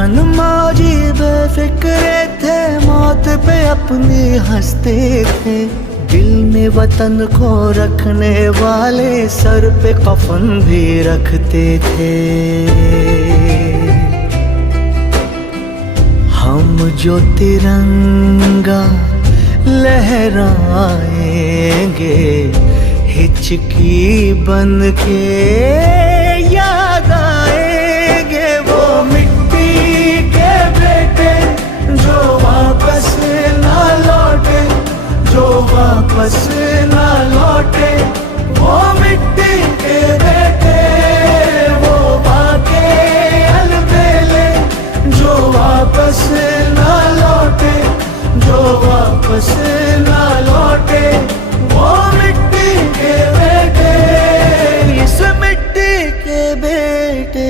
मन मौजी बेफिक्रे थे, मौत पे अपनी हंसते थे। दिल में वतन को रखने वाले सर पे कफन भी रखते थे। हम जो तिरंगा लहराएंगे, हिचकी बन के याद आएंगे। वो मिट्टी के बेटे जो वापस ना लौटे, जो वापस ना लौटे। वो मिट्टी के बेटे, वो बाके अलबेले जो वापस ना लौटे, जो वापस